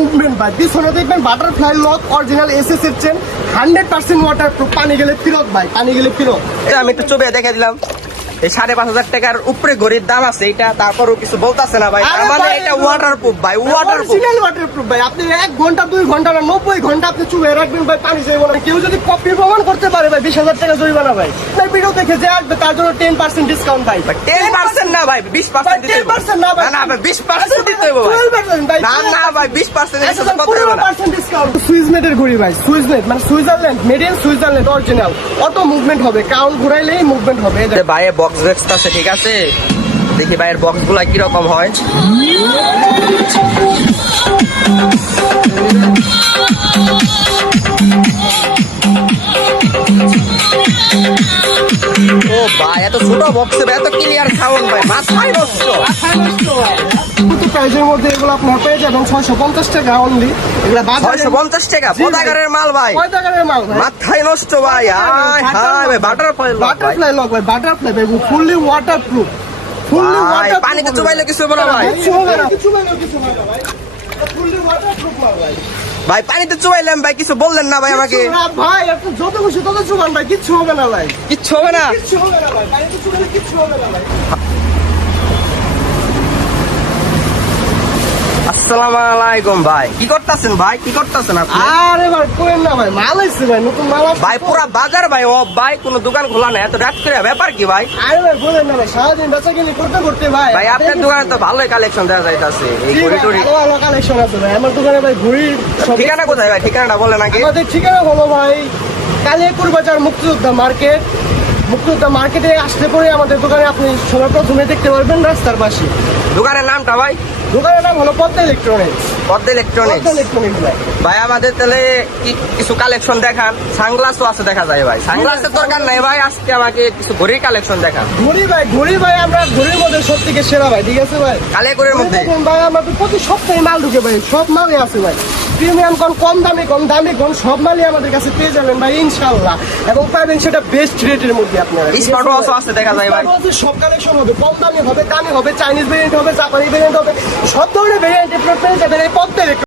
Movement ভাই, পিছনে দেখবেন বাটারফ্লাই লক, অরিজিনাল এসএস এর চেন, 100% ওয়াটারপ্রুফ, পানি গেলে ফিরত ভাই, পানি গেলে ফিরত। আমি একটু চোখে দেখে দিলাম, এই 5,500 টাকার উপরে ঘড়ির দাম আছে এটা, তারপরও কিছু বলতেছে না ভাই। তার মানে এটা ওয়াটারপ্রুফ ভাই, ওয়াটারপ্রুফ ভাই। আপনি 1 ঘন্টা 2 ঘন্টা না 90 ঘন্টা আপনি চুবে রাখবেন ভাই, পানি যাইব না। কেউ যদি কপি প্রমাণ করতে পারে ভাই 20,000 টাকা জরিমানা ভাই। তাই ভিডিও দেখে যে আসবে তার জন্য 10% ডিসকাউন্ট ভাই। 10% না ভাই, 20% দিতে হবে। 10% না ভাই, না ভাই 20% দিতে হবে ভাই। 12% ভাই। না না ভাই 20% এর সাথে কত হবে না। 15% ডিসকাউন্ট। সুইজনেটের ঘড়ি ভাই, সুইজনেট মানে Switzerland, made in Switzerland original. Auto movement হবে, কাউন্ট ঘুরাইলেই মুভমেন্ট হবে। ভাই বক্স দেখতে আছে, ঠিক আছে, দেখি ভাইয়ের বক্স গুলা কিরকম হয়। ও ভাই এত ছোট বক্সে এত ক্লিয়ার সাউন্ড ভাই, মাথায় নষ্ট। প্রাইজের মধ্যে এগুলো আপনার পেয়ে যাবেন 650 টাকা অনলি। এগুলো 650 টাকা পদাগারের মাল ভাই, পদাগারের মাল ভাই, মাথায় নষ্ট ভাই। হায় হায় ভাই, বাটারফ্লাই লক ভাই, বাটারফ্লাই লক ভাই, বাটারফ্লাই ভাই, ফুললি ওয়াটারপ্রুফ, ফুললি ভাই ওয়াটারপ্রুফ। পানিতে চুবাইলে কিছু হবে না ভাই, কিছু হবে না, কিছু হবে না, কিছু হবে না ভাই, ফুললি ওয়াটারপ্রুফ মাল ভাই। ভাই পানিতে চুবাইলাম ভাই, কিছু বললেন না ভাই আমাকে। কিছু না ভাই, আপনি যত খুশি তত চুবান ভাই, কিচ্ছু হবে না ভাই, কিচ্ছু হবে না। কিচ্ছু হবে না ভাই, পানিতে চুবাইলে কিচ্ছু হবে না ভাই। আসসালামু আলাইকুম ভাই, কি করতেছেন ভাই, কি করতেছেন আপনি? আরে ভাই কোয়েন না ভাই, মাল আইছে ভাই, নতুন মাল আসছে। ভাই পুরা বাজার ভাই ও ভাই, কোনো দোকান খোলা নাই, এত রাত করে ব্যাপার কি ভাই? আরে ভাই বলেন না ভাই, সারাদিন বেচা কিনি করতে করতে ভাই। ভাই আপনার দোকানে তো ভালোই কালেকশন দেখা যাইতাছে, এই জি ঘড়ি ভাই, টড়ি। ভালো ভালো কালেকশন আছে ভাই আমার দোকানে ভাই, ঘড়ির সব। ঠিকানা কোথায় ভাই, ঠিকানাটা বলেন আগে। আমাদের ঠিকানা হলো ভাই কালিয়াকুর বাজার, মুক্তিযোদ্ধা মার্কেট। মুক্তিযোদ্ধা মার্কেটে আসলে পরে আমাদের দোকানে আপনি সবার প্রথমে দেখতে পারবেন রাস্তার পাশে। দোকানের নামটা ভাই? দোকানের নাম হলো Padma electronics. Padma electronics. Padma electronics ভাই। ভাই আমাদের তাহলে কিছু কালেকশন দেখান, সানগ্লাসও আছে দেখা যায় ভাই। সানগ্লাসের দরকার নাই ভাই, আজকে আমাকে কিছু ঘড়ির কালেকশন দেখান। ঘড়ি ভাই আমরা ঘড়ির মধ্যে সব থেকে সেরা ভাই, ঠিক আছে ভাই। কালিয়াকুরের মধ্যে দেখুন ভাই আমাদের প্রতি সপ্তাহে মাল ঢুকে ভাই, সব মালই আছে ভাই। প্রিমিয়াম কোন, কম দামি কোন, দামি কোন, সব মালই আমাদের কাছে পেয়ে যাবেন ভাই ইনশাআল্লাহ, এবং পাবেন সেটা বেস্ট রেটের মধ্যে আপনারা। স্মার্ট ওয়াচও আছে দেখা যায় ভাই। স্মার্ট ওয়াচের সব কালেকশন হবে, কম দামি হবে, দামি হবে, চাইনিজ ভেরিয়েন্ট হবে, জাপানি ভেরিয়েন্ট হবে, সব ধরনের ভেরিয়েন্ট আপনারা পেয়ে যাবেন এই পদ্মা